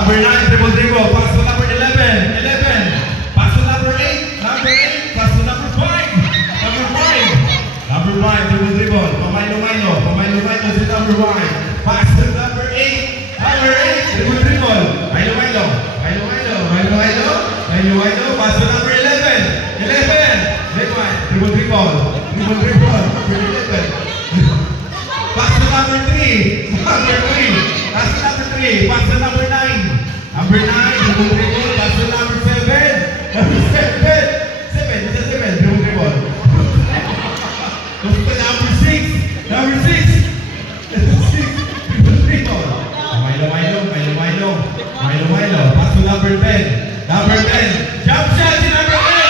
Number 9, dribble, dribble. Pass to number 11. 11. Pass to number 8. Number 8. Pass to number 5. Number 5. Number 5, dribble, dribble. Pamailo-mailo. Pamailo-mailo si number 5. Pass to number 8. Number 8, dribble, dribble. Mailo-mailo. Mailo-mailo. Mailo-mailo. Mailo-mailo. Pass to number 11. 11. Dribble, dribble. Dribble, dribble. Number 11. Pass to number 3. Number 3. Pass to number 3. Pass to number 9. Number 9. Dribble, dribble. Pass to number 7. Number 7. 7. What's 7? Dribble, dribble. Pass to number 6. Number 6. 6. Dribble, dribble. Milo, Milo. Milo, Milo. Milo, Milo. Pass to number 10. Number 10. Jump shot si number 10.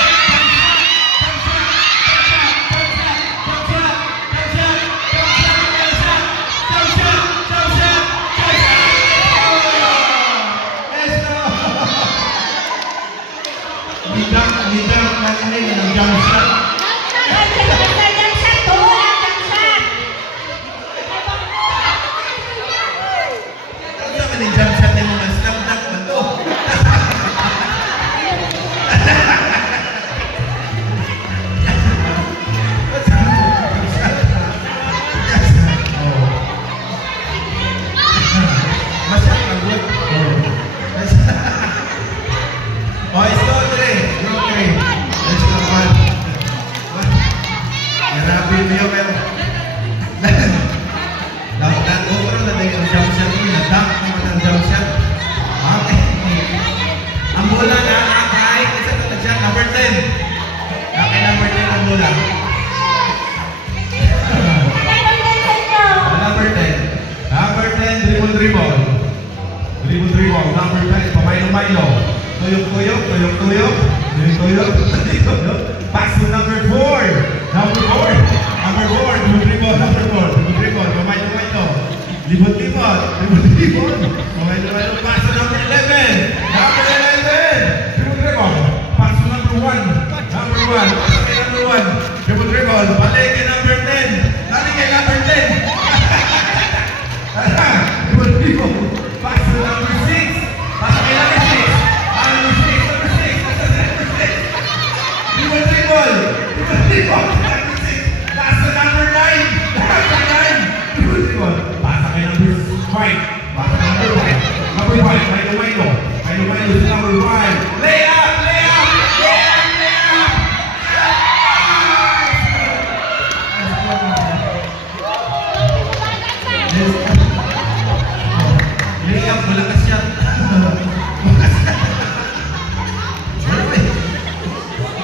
Lidang nanay ng jump shot. Ano naman yung jump shot na mga slam dunk na to? Masyang pagod. Oh, it's not today. Okay. Let's go on. Grabe niyo pero dapat over na tayo ang jump shot niyo. Nadak naman ang jump shot. Okay. Ang bola na nakakay. Isa na siya. Number 10. Okay, number 10 ang bola. Number 10. Number 10, dribble, dribble. Dribble, dribble. Number 10, pamailo-mailo. Tuyok-tuyok, tuyok-tuyok, tuyok-tuyok, tuyok-tuyok. Pass to number 4. Number 4. Number 4. Dribble, number 4. Dribble, pamailo-mailo. Libot-libot. Libot-libot. Pamailo-mailo. Pass to number 11. Number 11. Dribble-dribble. Pass to number 1. Number 1. Pass kay number 1. Dribble-dribble. Balik kay number 10. Balik kay number 10. Dribble-dribble. Pass to number 6. Pass kay number 6. Dribble! Number 6! Pass to number 9! Number 9! Dribble! Pass kay number 5! Pass kay number 5! Number 5! Mailo-mailo! Mailo-mailo si number 5! Lay up! Lay up! Lay up! Lay up! Lay up! Malakas yan!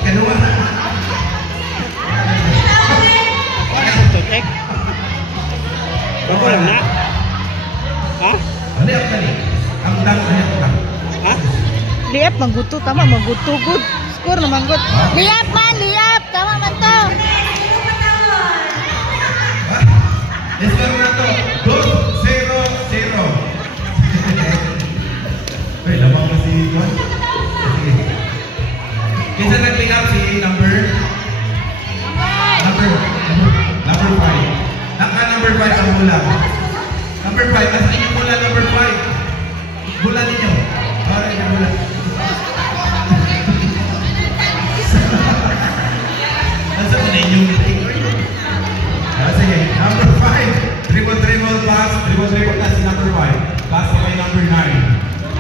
Ikaluwa na! Bago lang na? Ha? Liap na ni. Ang dang liap. Ha? Liap, mangguto. Tama, mangguto. Good. Score na manggut. Liap man, liap. Tama man to. Let's go na to. 2-0-0. Uy, lamang na si Juan. Sige. Kinsa nag-pick up si number 5. Naka-number 5 ang mula. Number 5. Asa inyong mula number 5? Mula ninyo. Para inyong mula. Asa mo na inyong meeting? Sige. Number 5. Dribble, dribble, pass. Dribble, dribble, pass si number 5. Pass kay number 9.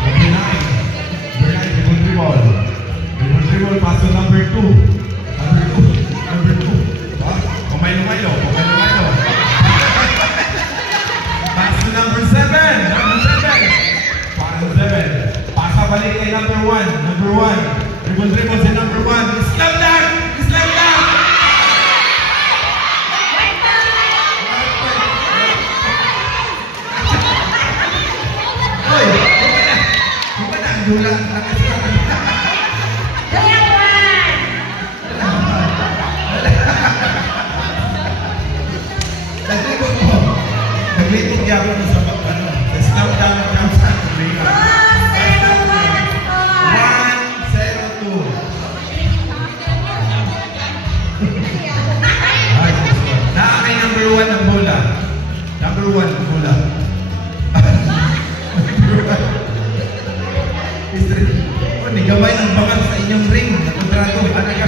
Number 9. Number 9, dribble, dribble. Dribble, dribble, pass to number 2. Number 2. Number 2. Pamailo-mailo. Pamailo-mailo. Pass to number 7. Number 7. Pass to 7. Pasa balik kay number 1. Number 1. Dribble, dribble si number 1. Slam dunk! Slam dunk! Oy! Buka na ang dulang. Naglibot mo. Naglibot niya ako sa ano. Sa slam dunk jump shot. 1-0-2. Nakakay number 1 ang bola. Number 1 ang bola. Ako, nigabay ng bangat sa inyong ring. Na kontrato. Ano ka?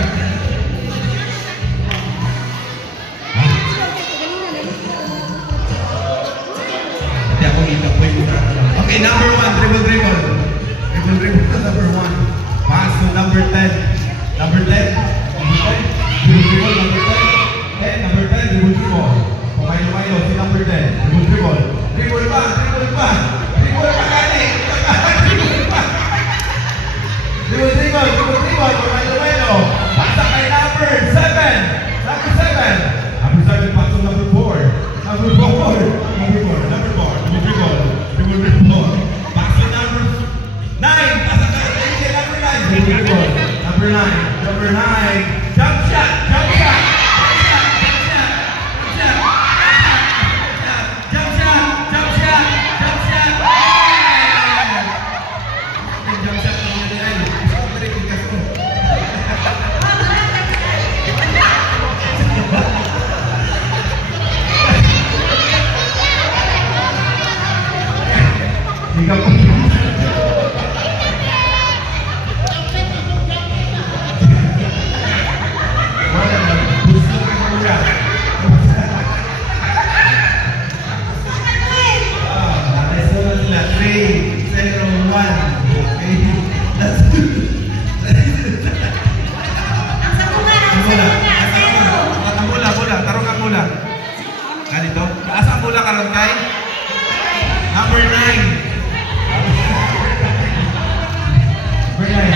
Hindi ako itapoy ko na. Okay, number 1, dribble. Dribble, number 1. Pass to number 10. Number 10. Dribble, number 10. Number 10, dribble. Pamayo, si number 10. Dribble. Dribble pa, kali. Dribble, pamayo. Pasa kay number 7. Number 7, pass to number 4. Number 4. Dribble. Pass to number 9. Pasa kay number 9. Number 9. Jump shot. Ganito? Asa ang bola karon kay? Number 9. Number 9.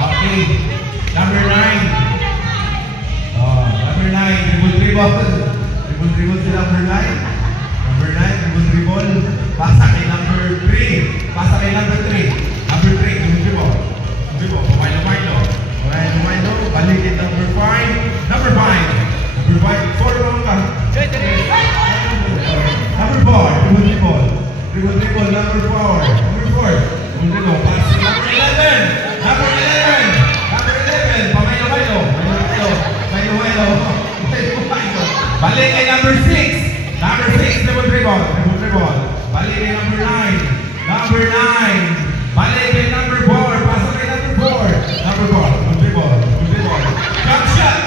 Okay. Number 9. Oh, number 9. Dribble si number 9. Number 9, dribble. Pasa kay number 3. Number 3, dribble. Pamayo. Balik kay number 5. Number 5, 4 lang ka. Number 4, dribble, number 4. Dribble, pass to number 11. Number 11, pamayo. Balik kay number 6. Number 6, dribble. Balik kay number 9. Number 9. Balik kay number 4. Pasa kay number 4. Number 4, dribble. Jump shot.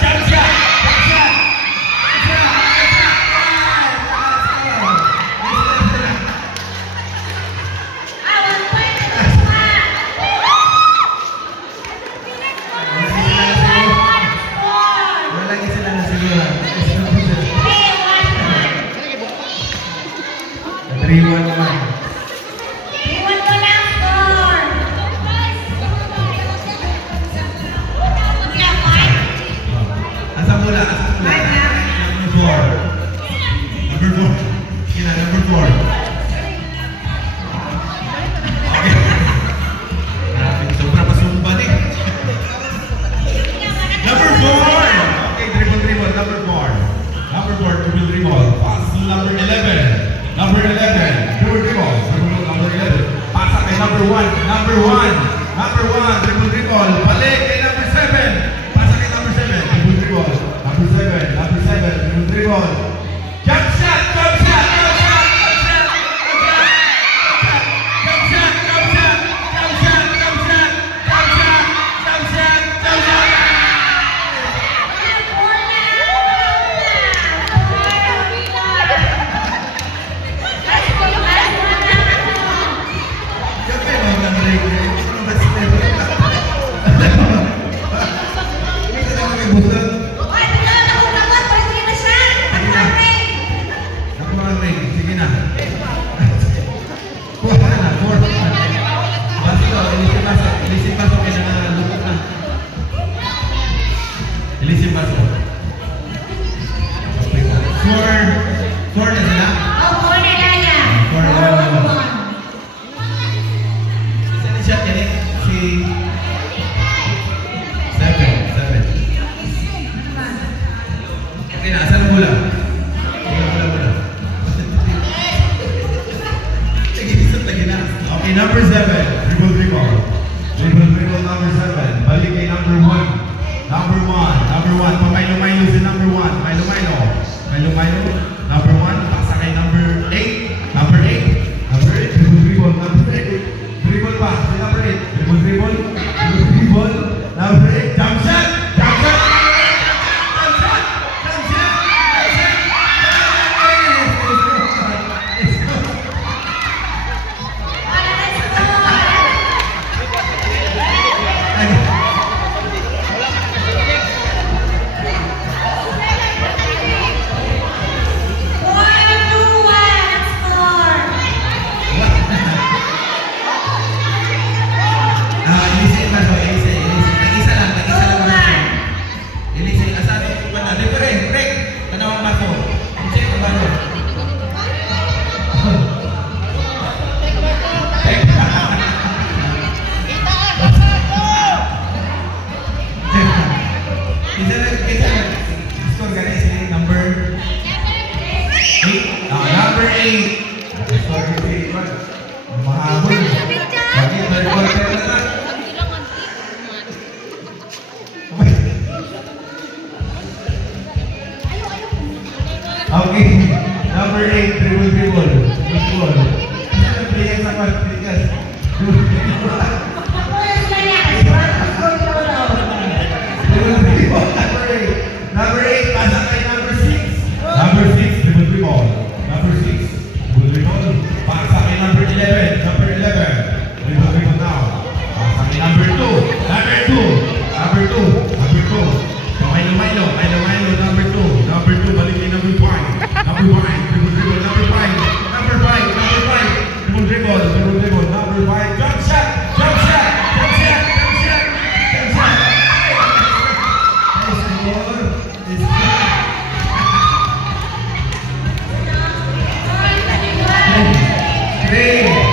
Lagi sila na siguro. 3-1 naman. Asa mula? Number 4. Kina, number 4. Okay. Grabe, sobra pa sumba ni. Number 4. Okay, dribble. Number 4. Dribble. Pass to number 11. Number 11. Dribble. Number 11. Pasa kay number 1. Number 1. Dribble. Balik kay number 7. Pasa kay number 7. Dribble. Number 7. Dribble. Jump shot. Sige na. Kuha na. 4. Ilisin pasok kaya na lukot na. Ilisin pasok. 4 na sila? 4 na. Isa ni shot yan eh. Si 7. Okay na. Asan ang bola? Okay, number 7. Dribble. Number 7. Balik kay number 1. Number 1. Pamailo si number 1. Mailo. Number 1. Pasa kay number 8. Number 8. Number 8. Sorry, si Iwan. Mahabol. Okay, third quarter na lang. Okay, number 8, dribble. Play sa partidas. Number 8, pasa kay number 6. Number 6, dribble. Number 6, dribble. Pasa kay number 11. Number 11, dribble now. Pasa kay number 2. Number 2. Milo. Number 2. Number 2, balik kay number 5. Number 5, dribble. Number 5. Dribble. Number 5, jump shot. Three, four.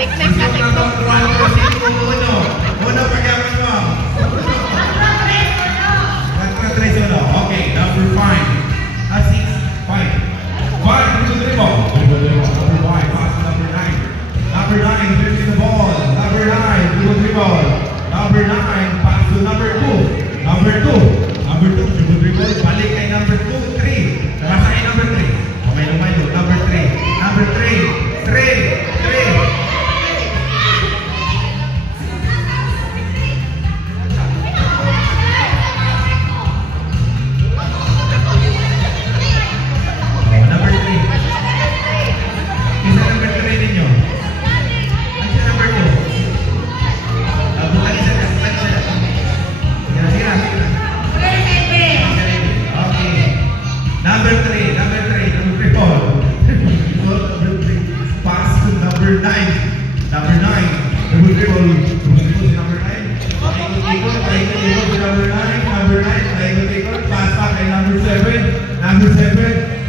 Tek-tek na TikTok. Uno, pagkaman mo. 4-3-1. Okay, number 5. 6, 5. 5, dribble. Number 5, pass to number 9. Number 9, dribbling the ball. Number 9, dribble. Number 9, pass to number 2. Number 2, dribble. Balik kay number 2, 3. Pasa kay number 3. Milo. Number 3. Number 3. Number 3, pass to number 9. Number 9, dribble si number 9. Paikot si number 9. Number 9, pass pa kay number 7. Number 7,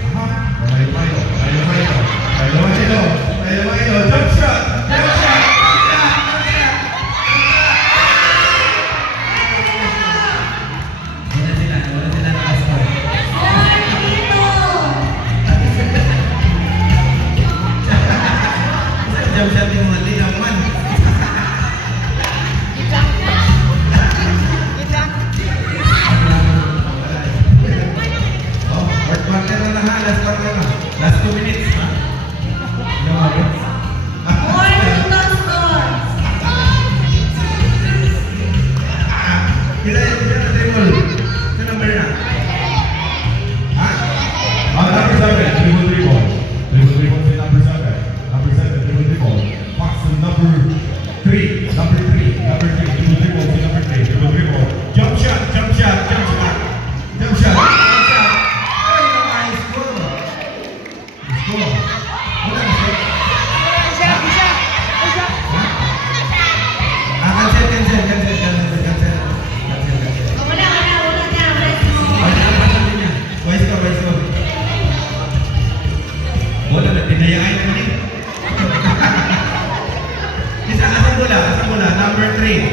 Milo. Jump shot. Wala sila nakascore. Jump shot yung mga lilang man. Oh, fourth quarter na lang ha. Last quarter na. Last 2 minutes. Kita na dribble. Sa number na. Ha? Number 7, dribble. Dribble si number 7. Number 7, dribble. Pass to number 3. Number 3, dribble si number 3. Dribble. Jump shot. Ay, nice score. Wala na siya. Isa. Cancel. Wise ka. Wala na, dinayaan naman eh. Asang bola, number 3.